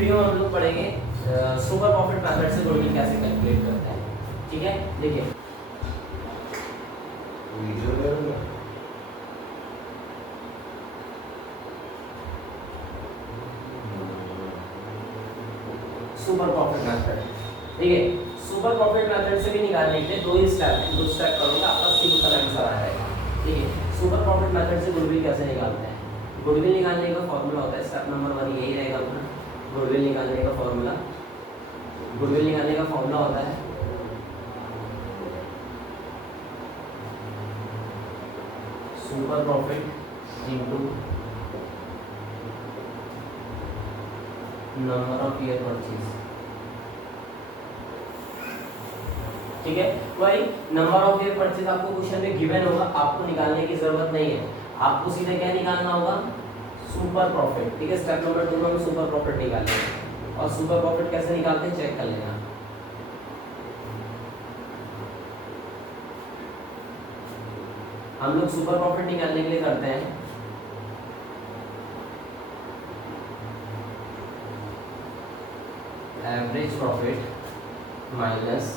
Video में हम लोग पढ़ेंगे सुपर प्रॉफिट मेथड से गुडविल कैसे कैलकुलेट करते हैं। ठीक है, देखिए सुपर प्रॉफिट मेथड। ठीक है, सुपर प्रॉफिट मेथड से भी निकालने के लिए दो ही स्टेप है, दो स्टेप करोगे आपका सिंपल आंसर आ जाएगा। ठीक है, सुपर प्रॉफिट मेथड से गुडविल कैसे निकालते हैं। गुडविल निकालने का फॉर्मूला होता है, स्टेप नंबर 1 यही रहेगा अपना। गुडविल निकालने का फॉर्मूला, गुडविल निकालने का फॉर्मूला होता है super profit into number of year purchase. ठीक है, वही नंबर ऑफ ईयर परचेज आपको क्वेश्चन में गिवन होगा, आपको निकालने की जरूरत नहीं है, आपको सीधे क्या निकालना होगा, सुपर प्रॉफिट। ठीक है, स्टेप नंबर 2 में हम सुपर प्रॉफिट निकालेंगे और सुपर प्रॉफिट कैसे निकालते हैं चेक कर लेना। हम लोग सुपर प्रॉफिट निकालने के लिए करते हैं average profit minus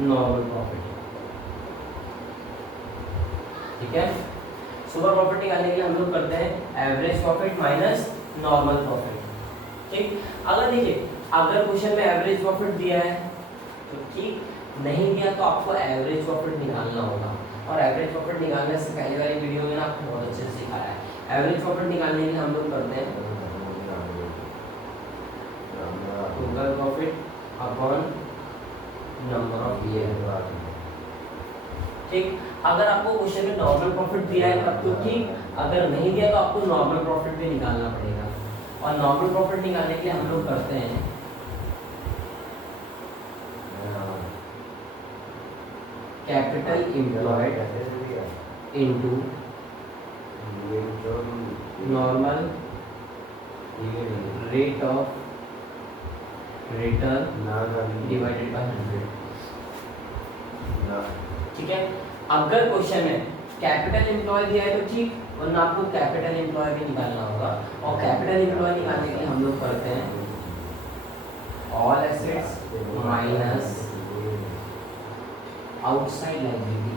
normal profit. ठीक है, सुपर प्रॉफिट निकालने के लिए हम लोग करते हैं average profit minus normal profit. ठीक, अगर देखिए अगर क्वेश्चन में एवरेज प्रॉफिट दिया है तो ठीक, नहीं दिया तो आपको एवरेज प्रॉफिट निकालना होगा। और एवरेज प्रॉफिट निकालने से पहले वाली वीडियो में ना आपको बहुत अच्छे से सिखाया है। एवरेज प्रॉफिट निकालने के लिए हम लोग करते हैं total profit upon number of year. ठीक, अगर आपको क्वेश्चन में नॉर्मल प्रॉफिट दिया है तब तो ठीक, अगर नहीं दिया तो आपको नॉर्मल प्रॉफिट भी निकालना पड़ेगा। और नॉर्मल प्रॉफिट निकालने के लिए हम लोग करते हैं capital employed into normal rate of return divided by 100। ठीक है, अगर क्वेश्चन में कैपिटल एम्प्लॉय दिया है तो ठीक, वरना आपको कैपिटल एम्प्लॉय भी निकालना होगा। और कैपिटल एम्प्लॉय निकालने के लिए हम लोग करते हैं all assets minus outside liability.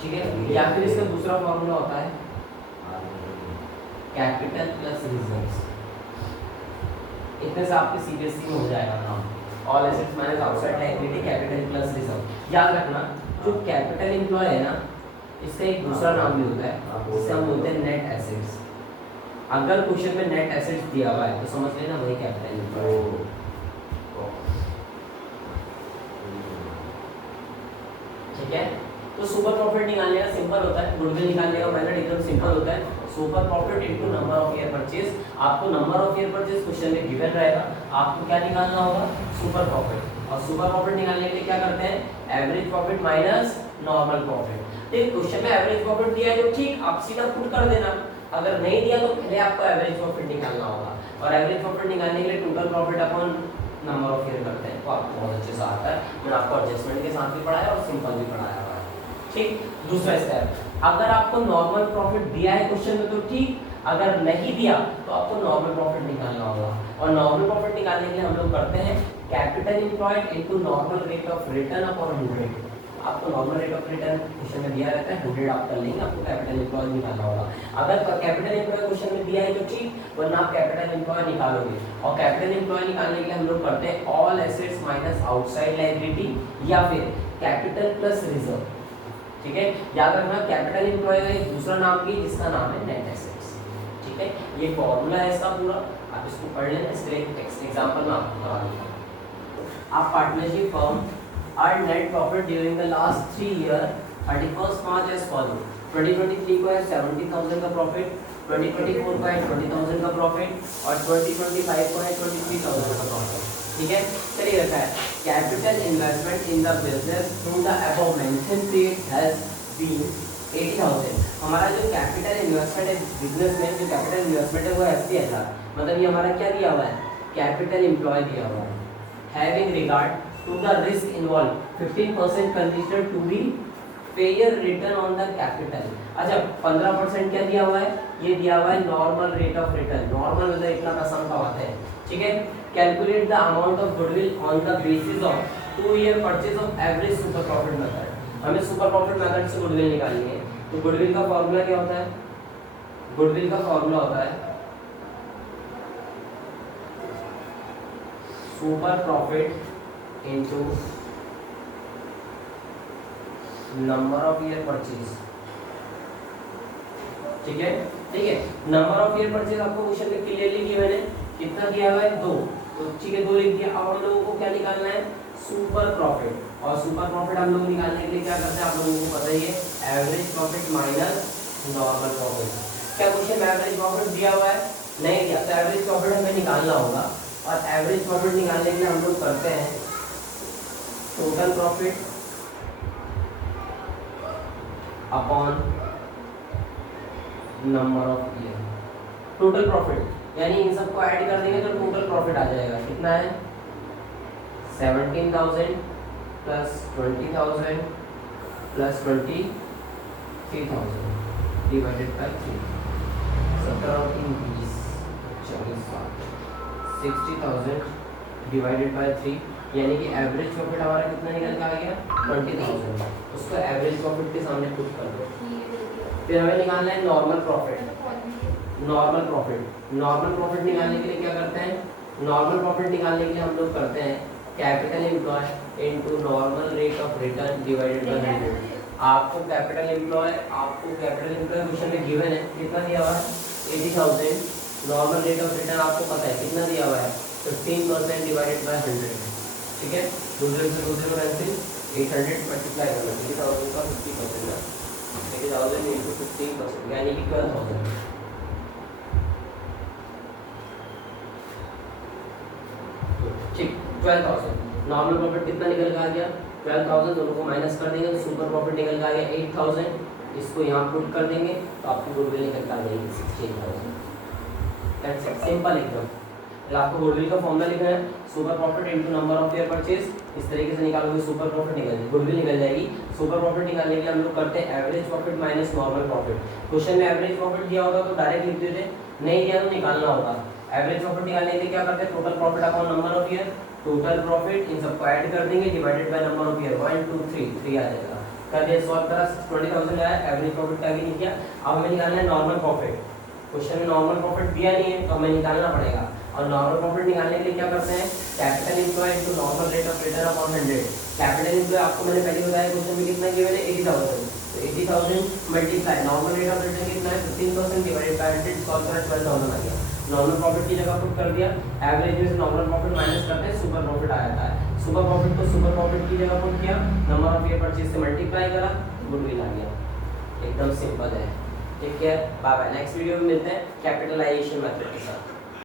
ठीक है, या फिर इसका दूसरा फॉर्मूला होता है कैपिटल प्लस रिजर्व्स। इतने से आपके सीबीएसई में हो जाएगा नाम, all assets minus outside liability capital plus reserve. याद रखना जो कैपिटल एम्प्लॉय है ना, इसका एक दूसरा नाम भी होता है जिसे हम बोलते हैं नेट एसेट्स। अगर क्वेश्चन में नेट एसेट्स दिया हुआ है तो समझ लेना वही कैपिटल एम्प्लॉय है। ठीक है, तो सुपर प्रॉफिट निकालने का सिंपल होता है, गुडविल निकालने का मेथड एकदम सिंपल होता है। Super profit into number of year purchase. आपको number of year purchase question में गिवन रहेगा, आपको क्या निकालना होगा, सुपर प्रॉफिट। और सुपर प्रॉफिट निकालने के लिए क्या करते हैं, average profit minus normal profit. देखिए क्वेश्चन में एवरेज प्रॉफिट दिया है तो ठीक, आप सीधा पुट कर देना। अगर नहीं दिया तो पहले आपको एवरेज प्रॉफिट निकालना होगा। और एवरेज प्रॉफिट निकालने के लिए total profit upon number of year करते हैं, तो आपको बहुत अच्छे से आता है। मैंने आपको एडजस्टमेंट के साथ भी पढ़ाया और सिंपल भी पढ़ाया हुआ है। ठीक, दूसरा स्टेप, अगर आपको नॉर्मल प्रॉफिट दिया है क्वेश्चन में तो ठीक, अगर नहीं दिया तो आपको नॉर्मल प्रॉफिट निकालना होगा। और नॉर्मल प्रॉफिट निकालने के लिए हम लोग करते हैं capital employed into normal rate of return upon 100। आपको normal rate of return question में दिया रहता है 100, आप कर लेंगे, आपको कैपिटल एम्प्लॉय निकालना होगा। अगर कैपिटल एम्प्लॉय क्वेश्चन में दिया है तो ठीक, वरना आप कैपिटल एम्प्लॉय निकालोगे। और कैपिटल एम्प्लॉय निकालने के लिए हम लोग करते हैं all assets minus outside liability या फिर कैपिटल प्लस रिजर्व। ठीक है, याद रखना कैपिटल एम्प्लॉय का एक दूसरा नाम भी जिसका नाम है नेट एसेट्स। ठीक है, ये फॉर्मूला है इसका पूरा, आप इसको पढ़ लेना। इसके एग्जांपल में आपको करा दूंगा। आप partnership firm earn net profit during the last 3 year 31 March as follow. 2023 को है 70,000 का प्रॉफिट, 2024 को है 20,000 का प्रॉफिट और 2025 को है 23,000 का प्रॉफिट। ठीक है, चलिए रखा है capital investment in the business through the above mentioned period has been 80,000। हमारा जो कैपिटल इन्वेस्टमेंट है बिजनेस में, जो कैपिटल इन्वेस्टमेंट है वो 80,000, मतलब ये हमारा क्या दिया हुआ है, कैपिटल एम्प्लॉय दिया हुआ है। Having regard to the risk involve 15% considered to be fair return on the capital. अच्छा 15% क्या दिया हुआ है, ये दिया हुआ है normal rate of return, normal मतलब इतना पैसा हम कमाते हैं, ठीक है। Calculate the amount of goodwill on the basis of 2 year purchase of average super profit method. हमें सुपर प्रॉफिट मेथड से गुडविल निकालनी है, तो गुडविल का फॉर्मूला क्या होता है, गुडविल का फॉर्मूला होता है super profit into number of year purchase, ठीक है। ठीक है, नंबर ऑफ ईयर परचेज आपको क्वेश्चन में क्लियरली गिवन है, कितना दिया हुआ है 2, तो ठीक है 2 लिख दिया। अब हम लोगों को क्या निकालना है, सुपर प्रॉफिट, और सुपर प्रॉफिट हम लोग निकालने के लिए क्या करते हैं आप लोगों को पता ही है, average profit minus normal profit. क्या क्वेश्चन में एवरेज प्रॉफिट दिया हुआ है, नहीं दिया, तो एवरेज प्रॉफिट हमें निकालना होगा, और एवरेज प्रॉफिट निकालने के लिए हम लोग करते हैं total profit upon number of year. Total profit यानी इन सबको ऐड कर देंगे तो टोटल प्रॉफिट आ जाएगा, कितना है 17,000 प्लस 20,000 प्लस 23,000 डिवाइडेड बाय 3, 17 और 3 20 40 60,000 डिवाइडेड बाय 3, यानी कि एवरेज प्रॉफिट हमारा कितना निकल के आ गया 20,000। उसको एवरेज प्रॉफिट के सामने पुट कर दो। फिर हमें निकालना है नॉर्मल प्रॉफिट। नॉर्मल प्रॉफिट निकालने के लिए क्या करते हैं, नॉर्मल प्रॉफिट निकालने के लिए हम लोग करते हैं capital employ into normal rate of return divided by 100। आपको कैपिटल एम्प्लॉय क्वेश्चन में गिवन है, कितना दिया हुआ है 80,000, नॉर्मल रेट ऑफ रिटर्न आपको पता है कितना दिया हुआ है 15% डिवाइडेड बाय 100, ठीक है। दूसरे से दूसरे को कैंसिल 800 मल्टीप्लाई करना, 80,000 का 50% ना, 80,000 into 15% यानी कि 12,000, ठीक 12,000। नॉर्मल प्रॉफिट कितना निकल के आ गया 12,000, दोनों को माइनस कर देंगे तो सुपर प्रॉफिट निकल के आ गया 8,000, इसको यहाँ पुट कर देंगे तो आपकी गुडविल निकल के आ जाएगी 16,000। दैट्स इट, सिंपल एकदम। आपको गुडविल का फॉर्मूला लिखना है super profit into number of year purchase, इस तरीके से निकालोगे सुपर प्रॉफिट निकल जाएगी, गुडविल निकल जाएगी। सुपर प्रॉफिट निकालने के लिए हम लोग करते हैं average profit minus normal profit. Question में एवरेज प्रॉफिट दिया होगा तो डायरेक्ट लिख देते, नहीं दिया तो निकालना होगा। एवरेज प्रॉफिट निकालने के लिए क्या करते हैं, total profit upon number of year, total profit in सबको ऐड कर देंगे divided by number of year, 1 2 3 आ जाएगा। कर दिया, सॉल्व करा, 20,000 आया, एवरेज प्रॉफिट का आगे नहीं किया। अब हमें निकालना है नॉर्मल प्रॉफिट। क्वेश्चन में नॉर्मल प्रॉफिट दिया नहीं है तो हमें निकालना पड़ेगा, और नॉर्मल प्रॉफिट निकालने के लिए क्या करते हैं capital employ into normal rate of return upon 100। Capital employ आपको मैंने पहले बताया क्वेश्चन में कितना गिवन है 80,000, तो 80,000 multiply normal rate of return कितना है 15% डिवाइडेड बाय 100, सॉल्व करा 12,000 आ गया। नॉर्मल प्रॉफिट की जगह पुट कर दिया, एवरेज में से नॉर्मल प्रॉफिट माइनस करते हैं सुपर प्रॉफिट आ जाता है। सुपर प्रॉफिट को सुपर प्रॉफिट की जगह पुट किया, नंबर ऑफ ईयर परचेज से मल्टीप्लाई करा, गुडविल आ गया। एकदम सिंपल है, ठीक है। बाय बाय, नेक्स्ट वीडियो में मिलते हैं कैपिटलाइजेशन मेथड के साथ।